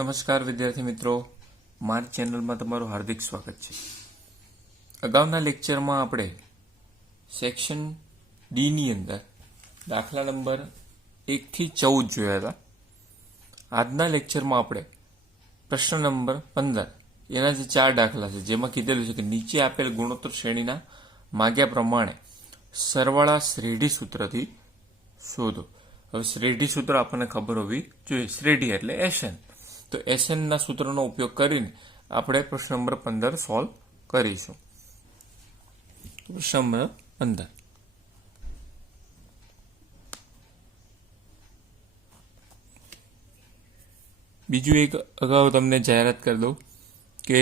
નમસ્કાર વિદ્યાર્થી મિત્રો, મારી ચેનલમાં તમારું હાર્દિક સ્વાગત છે। અગાઉના લેક્ચરમાં આપણે સેક્શન ડી ની અંદર દાખલા નંબર 1 થી 14 જોયા હતા। આજના લેક્ચરમાં આપણે પ્રશ્ન નંબર 15 એના જે 4 દાખલા છે જેમાં કીધેલું છે કે નીચે આપેલ ગુણોત્તર શ્રેણીના માગ્યા પ્રમાણે સરવાળા શ્રેઢી સૂત્રથી શોધો। હવે શ્રેઢી સૂત્ર આપણને ખબર હોવી જોઈએ। શ્રેઢી એટલે એસએન। तो एसएन ना सूत्रનો उपयोग કરીને આપણે પ્રશ્ન નંબર 15 સોલ્વ કરીશું। પ્રશ્ન નંબર 15 બીજું એક અગાઉ તમને જાહેરાત કરી દઉં કે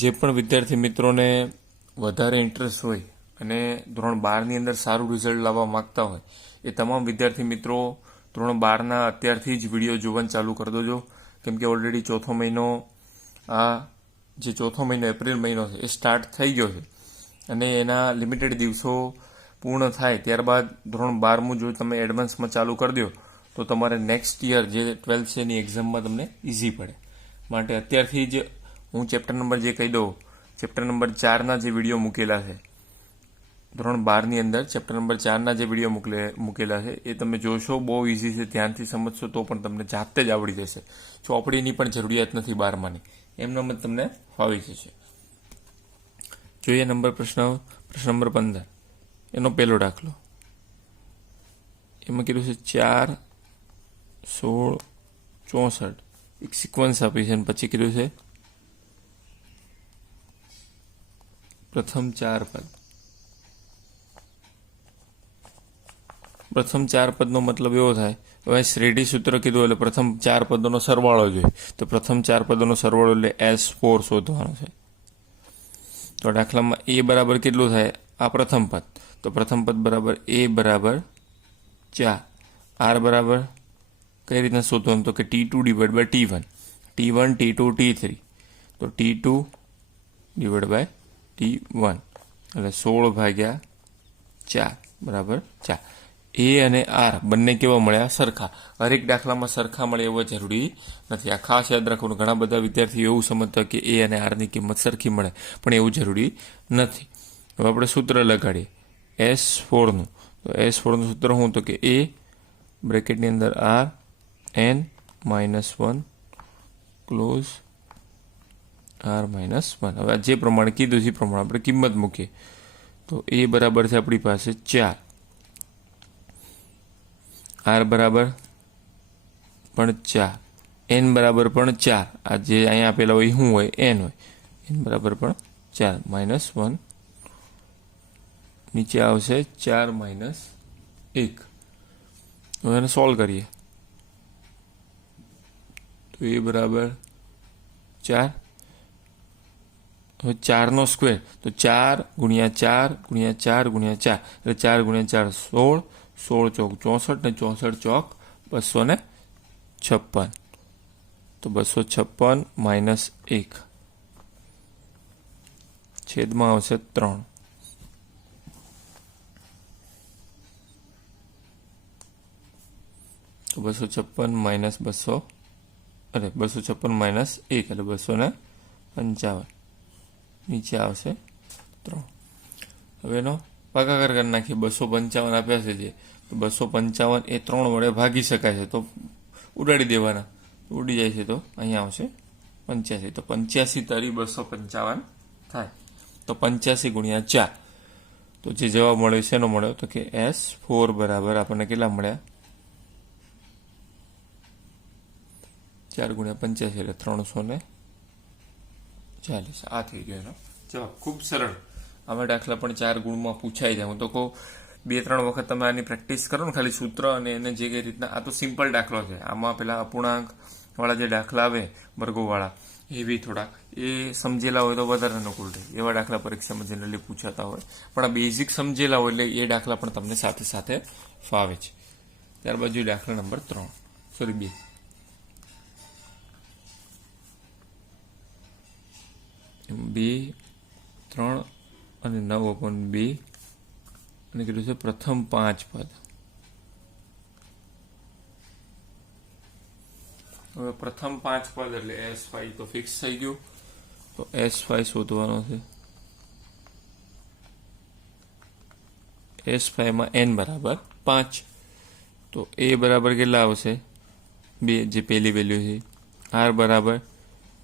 જે પણ વિદ્યાર્થી મિત્રોને વધારે ઇન્ટરેસ્ટ હોય અને ધોરણ 12 ની અંદર સારું રિઝલ્ટ લાવવા માંગતા હોય એ તમામ વિદ્યાર્થી મિત્રો ધોરણ 12 ના અત્યારથી જ વિડિયો જોવાનું ચાલુ કરી દેજો। કેમ કે ઓલરેડી ચોથો મહિનો જે ચોથો મહિનો એપ્રિલ મહિનો છે એ સ્ટાર્ટ થઈ ગયો છે અને એના લિમિટેડ દિવસો પૂર્ણ થાય ત્યારબાદ ધોરણ 12મું જો તમે એડવાન્સમાં ચાલુ કરી દો તો તમારે નેક્સ્ટ યર જે 12th છે એની એક્ઝામમાં તમને ઇઝી પડે। માટે અત્યારથી જ હું ચેપ્ટર નંબર જે કહી દઉં, ચેપ્ટર નંબર 4ના જે વિડીયો મૂકેલા છે ધોરણ 12 ની અંદર ચેપ્ટર નંબર 4ના જે વિડીયો મૂકેલા છે એ તમે જોશો, બહુ ઇઝી છે, ધ્યાનથી સમજશો તો પણ તમને જાતે જ આવડી જશે। ચોપડીની પણ જરૂરિયાત નથી 12માની, એમનો મત તમને ફાવી જશે। જોઈએ પ્રશ્ન નંબર 15 એનો પહેલો દાખલો। એમાં કીધું છે 4, 16, 64 એક સિક્વન્સ આપી છે અને પછી કીધું છે પ્રથમ 4 પદ। પ્રથમ 4 પદનો મતલબ એવો થાય, હવે શ્રેઢી સૂત્ર કીધું એટલે પ્રથમ 4 પદોનો સરવાળો જોઈએ, તો પ્રથમ 4 પદોનો સરવાળો એટલે S4 શોધવાનો છે। તો દાખલામાં A બરાબર કેટલું થાય? આ પ્રથમ પદ, તો પ્રથમ પદ બરાબર A બરાબર 4, R બરાબર કઈ રીતના શોધવાનું? તો કે T2 divide by T1, T1, T2, T3, તો T2 ડિવાઇડ બાય T1 એટલે 16 ભાગ્યા 4 બરાબર 4। એ અને આર બંને કેવા મળ્યા? સરખા। હરેક દાખલામાં સરખા મળે એવો જરૂરી નથી, આ ખાસ યાદ રાખવાનું। ઘણા બધા વિદ્યાર્થીઓ એવું સમજતા કે એ અને આરની કિંમત સરખી મળે, પણ એવું જરૂરી નથી। હવે આપણે સૂત્ર લગાડીએ S4નું, તો S4નું સૂત્ર શું? તો કે એ બ્રેકેટની અંદર આર n-1 ક્લોઝ r-1। હવે જે પ્રમાણે કીધું છે એ પ્રમાણે આપણે કિંમત મૂકીએ, તો એ બરાબર છે આપણી પાસે 4, આર બરાબર પણ 4, એન બરાબર પણ 4, આ જે અહીંયા આપેલા હોય શું હોય? એન હોય, એન બરાબર પણ 4 -1 નીચે આવશે 4 - 1। હવે એને સોલ્વ કરીએ તો એ બરાબર 4, હવે 4નો સ્ક્વેર તો 4 ગુણ્યા 4 ગુણ્યા 4 ગુણ્યા 4 એટલે 4 ગુણ્યા 4 16, 16 ચોક 64 ને 64 ચોક 256, તો 256 - 1 છેદમાં આવશે 3। તો 256 - 200 અરે 256 - 1 એટલે 255 નીચે આવશે 3। હવે એનો ભાગાકાર કરી નાખીએ। 255 આપ્યા છે જે, તો 255 એ 3 વડે ભાગી શકાય છે, તો ઉડાડી દેવાના, ઉડી જાય છે, તો અહીંયા આવશે 85, તો 85 તારી 255 થાય। તો 85 ગુણ્યા 4, તો જે જવાબ મળ્યો છે એનો મળ્યો તો કે S4 બરાબર આપણને કેટલા મળ્યા? 4 ગુણ્યા 85 એટલે 340। આ થઈ ગયો એનો જવાબ। ખૂબ સરળ। આવા દાખલા પણ 4 ગુણમાં પૂછાઈ જાય। હું તો કહું 2-3 વખત તમે આની પ્રેક્ટિસ કરો ને ખાલી સૂત્ર અને એને જે કઈ રીતના, આ તો સિમ્પલ દાખલો છે, આમાં પેલા અપૂર્ણાંક વાળા જે દાખલા આવે વર્ગોવાળા એવી થોડાક એ સમજેલા હોય તો વધારે અનુકૂળ રહે, એવા દાખલા પરીક્ષામાં જનરલી પૂછાતા હોય, પણ આ બેઝિક સમજેલા હોય એટલે એ દાખલા પણ તમને સાથે સાથે ફાવે છે। ત્યારબાદ જોઈએ દાખલા નંબર 2 2, 3 અને 9/2 અને કીધું છે પ્રથમ 5 પદ। હવે પ્રથમ 5 પદ એટલે S5 તો ફિક્સ થઈ ગયું, તો S5 શોધવાનો છે. S5 માં n બરાબર 5, તો a બરાબર કેટલા આવશે 2 જે પહેલી વેલ્યુ છે. r બરાબર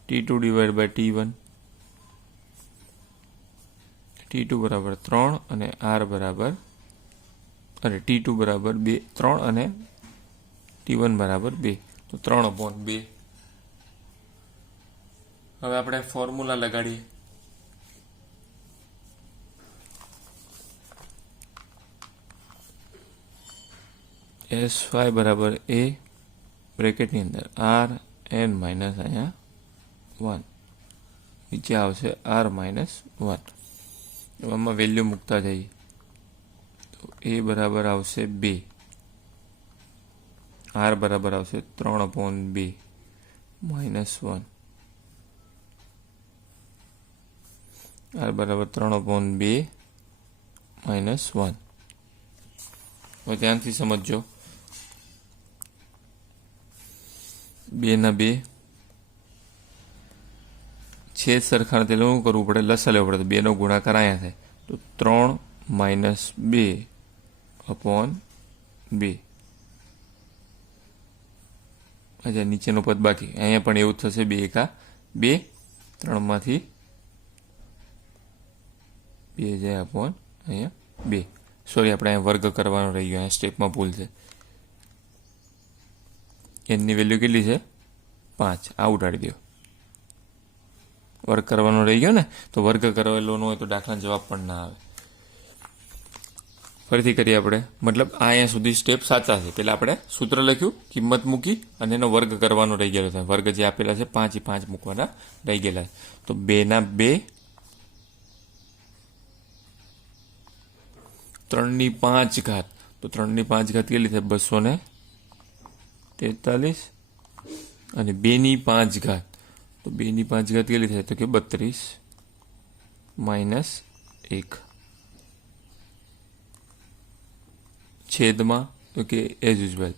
t2 divide by t1, t2 બરાબર 3 અને r બરાબર t2 બરાબર 3 અને t1 બરાબર 2, તો 3/2. હવે આપણે ફોર્મ્યુલા લગાડીએ. S5 બરાબર a બ્રેકેટની અંદર r n માઇનસ અહીંયા 1, નીચે આવશે r માઇનસ 1. આમાં વેલ્યુ મૂકતા જઈએ તો a બરાબર આવશે 2, r બરાબર આવશે 3/2 માઇનસ 1, r બરાબર 3/2 માઇનસ 1. હવે ધ્યાનથી સમજો, 2 ના 2 છેદ સરખા એટલે શું કરવું પડે, લસા લેવો પડે. તો 2 નો ગુણાકાર અહીંયા થાય, તો 3 માઇનસ 2/2. અચ્છા, નીચેનો પદ બાકી. અહીંયા પણ એવું થશે, 2 એકા 2, 3 માંથી 2 જાય અપોન અહીંયા 2. સોરી, આપણે અહીંયા વર્ગ કરવાનો રહી ગયો, અહીંયા સ્ટેપમાં ભૂલ છે. એની વેલ્યુ કેટલી છે 5, આ ઉડાડી દો. વર્ગ કરવાનો રહી ગયો ને, તો વર્ગ કરેલો ન હોય તો દાખલાનો જવાબ પણ ના આવે. ફરીથી કરીએ આપણે, મતલબ અહીંયા સુધી સ્ટેપ સાચા છે. પહેલાં આપણે સૂત્ર લખ્યું, કિંમત મૂકી અને એનો વર્ગ કરવાનો રહી ગયેલો છે. વર્ગ જે આપેલા છે 5 એ 5 મૂકવાના રહી ગયેલા છે. તો 2 ના 2, 3 ની 5 ઘાત, તો 3 ની 5 ઘાત કેટલી થાય 243, અને 2 ની 5 ઘાત, તો 2 ની 5 ઘાત કેટલી થાય તો કે 32 માઇનસ 1, છેદમાં તો કે એઝ યુઝ્યુઅલ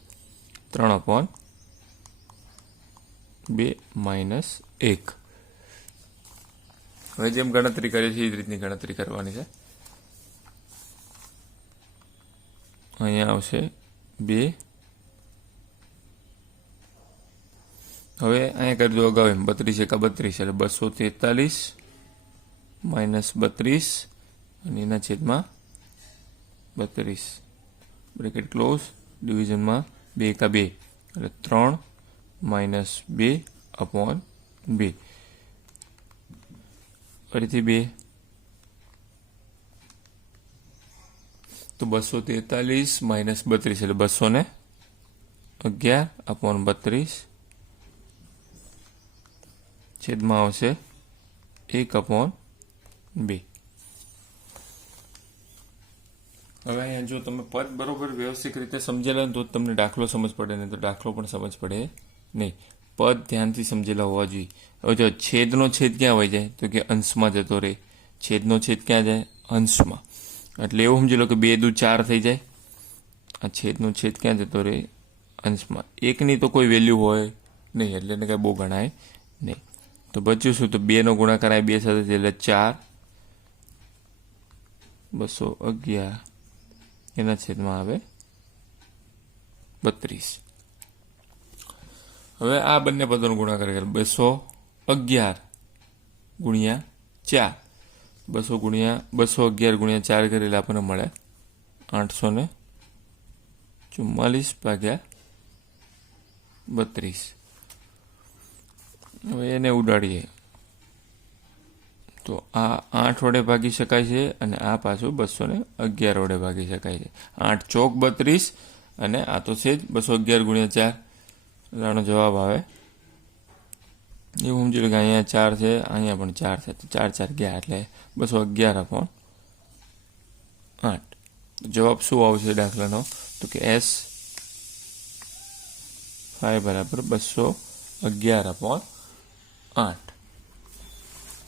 3/2 માઇનસ 1. હવે જેમ ગણતરી કરીએ છીએ એ રીતની ગણતરી કરવાની છે. અહીંયા આવશે 2. હવે અહીંયા કરી દો અગાઉ એમ, 32 એકા 32 એટલે 243 માઇનસ 32 અને એના છેદમાં 32, બ્રેકેટ ક્લોઝ, ડિવિઝનમાં 2 એકા 2 એટલે 3 માઇનસ 2/2. ફરીથી 2, તો 243 માઇનસ 32 એટલે 211/32, છેદમાં આવશે 1/2. હવે અહીંયા જો તમે પદ બરોબર વ્યવસ્થિત રીતે સમજેલા ને તો તમને દાખલો સમજ પડે, નહીં તો દાખલો પણ સમજ પડે નહીં. પદ ધ્યાનથી સમજેલા હોવા જોઈએ. હવે જો છેદનો છેદ ક્યાં વહી જાય તો કે અંશમાં જતો રહે. છેદનો છેદ ક્યાં જાય અંશમાં, એટલે એવું સમજી લો કે 2 દુ 4 થઈ જાય. આ છેદનો છેદ ક્યાં જતો રહે અંશમાં. 1ની તો કોઈ વેલ્યુ હોય નહીં, એટલે એને કાંઈ બહુ ગણાય નહીં. તો બચ્યું શું, તો 2 નો ગુણાકાર આ 2 સાથે એટલે 4, 211 એના છેદમાં આવે 32. હવે આ બંને પદોનો ગુણાકાર કરે 211 ગુણ્યા 4, 211 ગુણ્યા 4 કરેલા આપણને મળે 844/32. હવે એને ઉડાડીએ તો આ 8 વડે ભાગી શકાય છે અને આ પાછું 211 વડે ભાગી શકાય છે. 8 ચોક 32 અને આ તો છે જ 211 ગુણ્યા 4, આનો જવાબ આવે એવું સમજી લો કે અહીંયા 4 છે, અહીંયા પણ 4 છે, તો 4 4 ગયા એટલે 211/8. જવાબ શું આવશે દાખલાનો તો કે S5 બરાબર 211/8.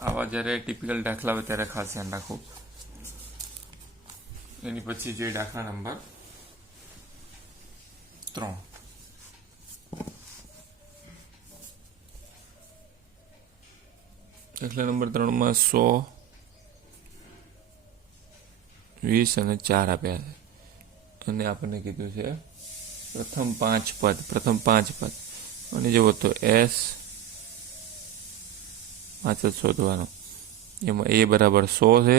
આવા જ્યારે ટિપિકલ દાખલા આવે ત્યારે ખાસ ધ્યાન રાખો. એની પછી જોઈએ દાખલા નંબર 3. દાખલા નંબર 3 100, 20 અને 4 આપ્યા છે અને આપણને કીધું છે પ્રથમ પાંચ પદ અને જુઓ તો S 5 જ શોધવાનો. એમાં A બરાબર 100 છે,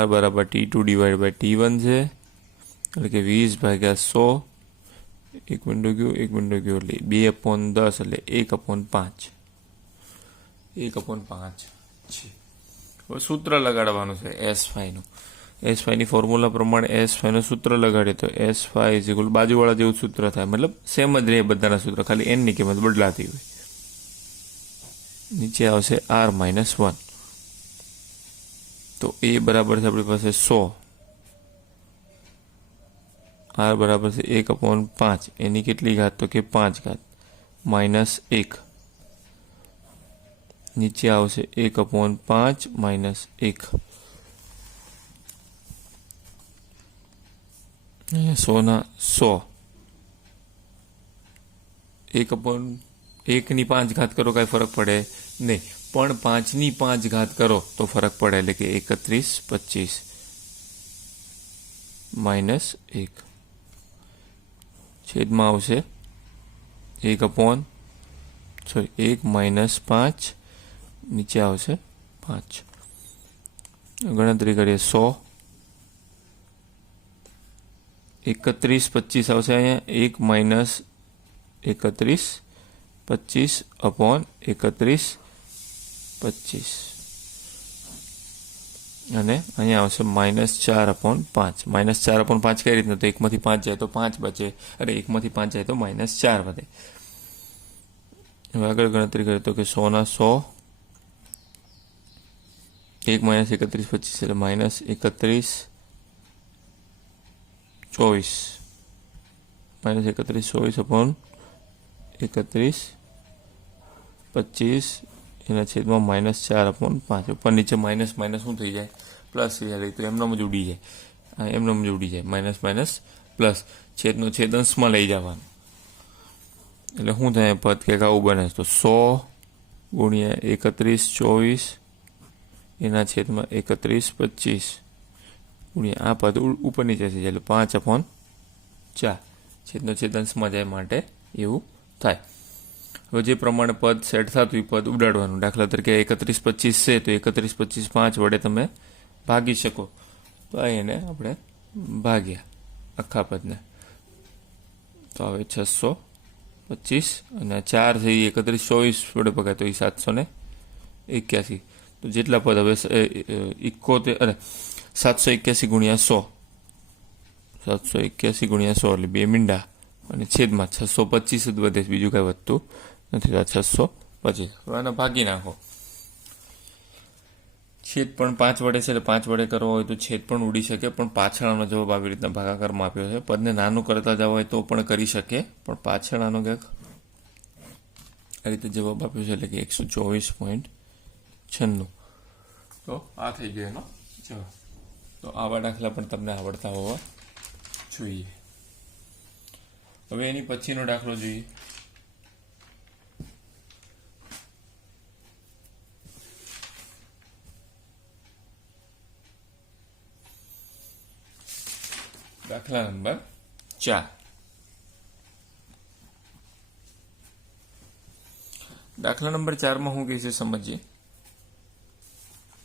R બરાબર T2 ડિવાઇડ બાય T1 છે, એટલે કે 20/100. 1 ગયું એટલે 2/10 એટલે 1/5. 1/5 છે. હવે સૂત્ર લગાડવાનું છે S5 નું. S5 ની ફોર્મ્યુલા પ્રમાણે S5 નું સૂત્ર લગાડીએ તો S5 બાજુવાળા જેવું સૂત્ર થાય, મતલબ સેમ જ રહે બધાના સૂત્ર, ખાલી n ની કિંમત બદલાતી હોય. નીચે આવશે R-1. તો A બરાબર છે આપણી પાસે 100, R બરાબર છે 1/5. એની કેટલી ઘાત? તો કે 5 ઘાત -1. નીચે આવશે 1/5 - 1. 100 100. 1/1 5 ઘાત કરો કાંઈ ફરક પડે નહીં, પણ 5 5 ઘાત કરો તો ફરક પડે, એટલે કે 31/25 -1. છેદમાં આવશે 1 -5, નીચે આવશે 5. ગણતરી કરીએ 100, 31/25 આવશે અહીંયા, 1 - 31/25/31/25 અને અહીંયા આવશે -4/5. -4/5 કઈ રીતના? તો 1માંથી 5 જાય તો 5 બચે, અરે 1માંથી 5 જાય તો -4 વધે. હવે આગળ ગણતરી કરીએ તો કે 100 100, 1 - 31/25 એટલે -31/24 -31/24/31/25 એના છેદમાં -4/5. ઉપર નીચે માઇનસ શું થઈ જાય? પ્લસ થઈ જાય, તો એમનામ જ ઉડી જાય. માઇનસ પ્લસ, છેદનો છેદ અંશમાં લઈ જવાનો, એટલે શું થાય? પદ કે આવું બને તો 100 × 31/24 એના છેદમાં 31/25 ગુણ્યા આ પદ ઉપર નીચે થઈ જાય, એટલે 5/4. છેદનો છેદ અંશમાં જાય માટે એવું થાય. હવે જે પ્રમાણે પદ સેટ થતું એ પદ ઉડાડવાનું. દાખલા તરીકે 31/25 છે તો 31/25 5 વડે તમે ભાગી શકો, તો એને આપણે ભાગ્યા આખા પદને, તો આવે 625 અને 4 છે એ 31/24 વડે ભગાય તો એ 781. તો જેટલા પદ હવે 781 ગુણ્યા 100, 781 ગુણ્યા 100 એટલે 2 મીંડા અને છેદમાં 625 જ વધે, બીજું કાંઈ વધતું નથી. તો 625. હવે આને ભાગી નાખો. છેદ પણ 5 વડે છે, એટલે 5 વડે કરવો હોય તો છેદ પણ ઉડી શકે, પણ પાછળ આનો જવાબ આવી રીતના ભાગાકારમાં આપ્યો છે. પદને નાનું કરતા જવા હોય તો પણ કરી શકે, પણ પાછળ આનો કંઈક આ રીતે જવાબ આપ્યો છે, એટલે કે 124.96. તો આ થઈ ગયો એનો જવાબ. તો આવા દાખલા પણ તમને આવડતા હોવા જોઈએ. હવે એની પછીનો દાખલો જોઈએ. દાખલા નંબર 4. દાખલા નંબર 4માં શું કહે છે સમજીએ.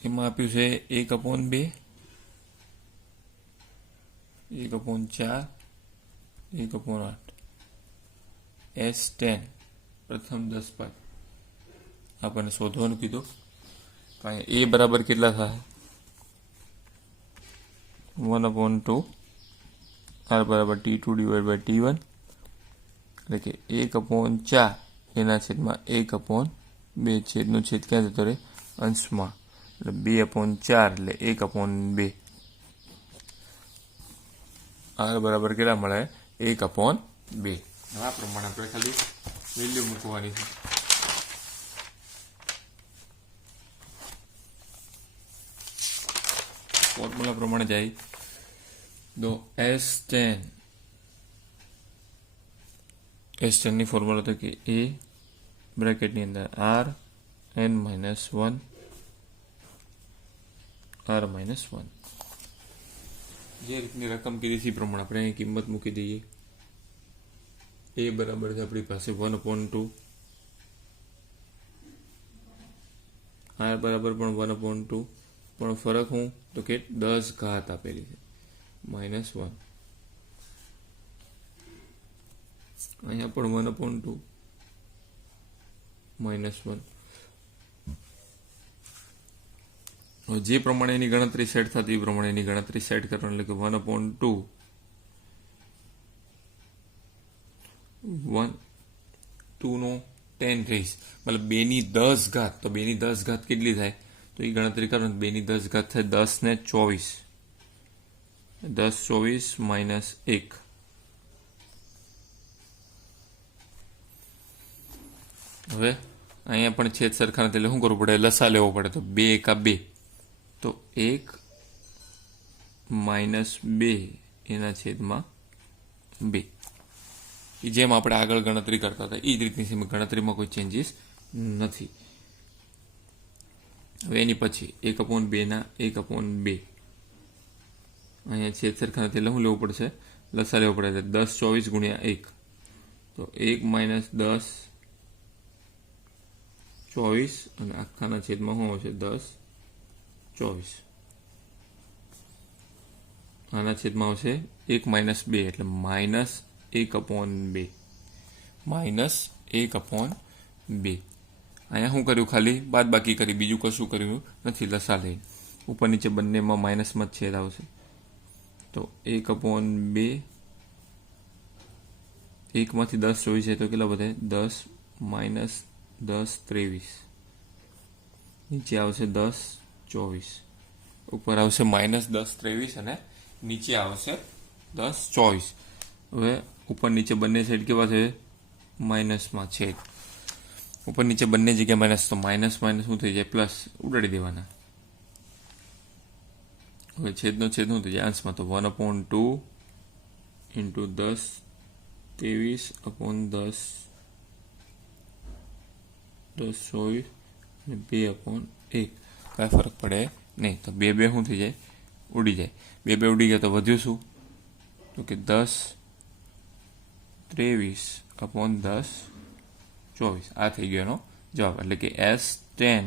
એમાં આપ્યું છે 1/2, 1/4, 1/8, S10 પ્રથમ 10 પદ આપણને શોધવાનું કીધું. એ બરાબર કેટલા થાય? 1/2, R બરાબર T2 ડિવાઇડ બાય T1, એટલે કે 1/4 એના છેદમાં 1/2. છેદનો છેદ ક્યાં જતો રહે? અંશમાં, એટલે 2/4 એટલે 1/2. R બરાબર કેટલા મળે? 1/2. આ પ્રમાણે આપણે ખાલી વેલ્યુ મૂકવાની છે. ફોર્મ્યુલા પ્રમાણે જાય તો S10 ની ફોર્મ્યુલા તો કે A બ્રેકેટની અંદર R n - 1 r માઇનસ 1. જે રીતની રકમ કીધી છે એ પ્રમાણે આપણે અહીં કિંમત મૂકી દઈએ. એ બરાબર છે આપણી પાસે 1/2, r બરાબર પણ 1/2, પણ ફરક હું તો કે 10 ઘાત આપેલી છે -1. અહીંયા પણ 1/2 -1. જે પ્રમાણે એની ગણતરી સેટ થતી એ પ્રમાણે એની ગણતરી સેટ કરવાની, એટલે કે 1/2 નો 10 રેઝ મતલબ 2 ની 10 ઘાત. તો 2 ની 10 ઘાત કેટલી થાય તો એ ગણતરી કરો. 2 ની 10 ઘાત થાય 10 ને 24, 10 24 -1. હવે અહીંયા પણ છેદ સરખા નથી એટલે શું કરવું પડે? લસા લેવો પડે. તો 2 એકા 2, તો 1 -2 એના છેદમાં 2. જેમ આપણે આગળ ગણતરી કરતા હતા એ જ રીતની ગણતરીમાં કોઈ ચેન્જીસ નથી. હવે એની પછી 1/2 ના 1/2, અહીંયા છેદ સરખા નથી એટલે શું લેવું પડશે? લસા લેવો પડે. 10 24 ગુણ્યા 1, તો 1 - 10 24 અને આખાના છેદમાં શું આવશે? 10 24. આના છેદમાં આવશે 1 - 2 એટલે -1/2, -1/2. અહીંયા શું કર્યું? ખાલી બાદ બાકી કરી, બીજું કશું કર્યું નથી. લસા લઈ ઉપર નીચે બંનેમાં માઇનસમાં જ છેદ આવશે. તો 1/2, 1 માંથી 10 24 છે તો કેટલા વધે? 10 - 10 23. નીચે આવશે 10 24, ઉપર આવશે -10 23 અને નીચે આવશે 10 24. હવે ઉપર નીચે બંને સાઈડ કેવા છે? માઇનસમાં છેદ. ઉપર નીચે બંને જગ્યાએ માઇનસ, તો માઇનસ શું થઈ જાય? પ્લસ ઉડાડી દેવાના. હવે છેદનો છેદ શું થઈ જાય? અંશમાં. તો 1/2 × 10 23/10 10 24 અને 2/1. કાંઈ ફરક પડે નહીં. તો 2 શું થઈ જાય? ઉડી જાય. 2 ઉડી ગયા તો વધ્યું શું? તો કે 10 23/10 24. આ થઈ ગયો એનો જવાબ. એટલે કે S10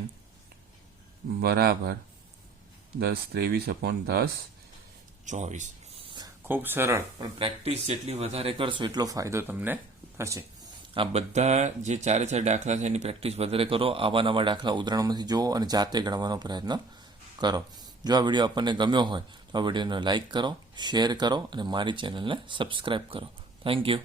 બરાબર 10 23/10 24. ખૂબ સરળ, પણ પ્રેક્ટિસ જેટલી વધારે કરશો એટલો ફાયદો તમને થશે. આ બધા જે 4 દાખલા છે એની પ્રેક્ટિસ વધારે કરો. આવા નવા દાખલા ઉદાહરણમાંથી જુઓ અને જાતે ગણવાનો પ્રયત્ન કરો. જો આ વિડીયો આપણને ગમ્યો હોય તો આ વિડીયોને લાઇક કરો, શેર કરો અને મારી ચેનલને સબસ્ક્રાઈબ કરો. Thank you.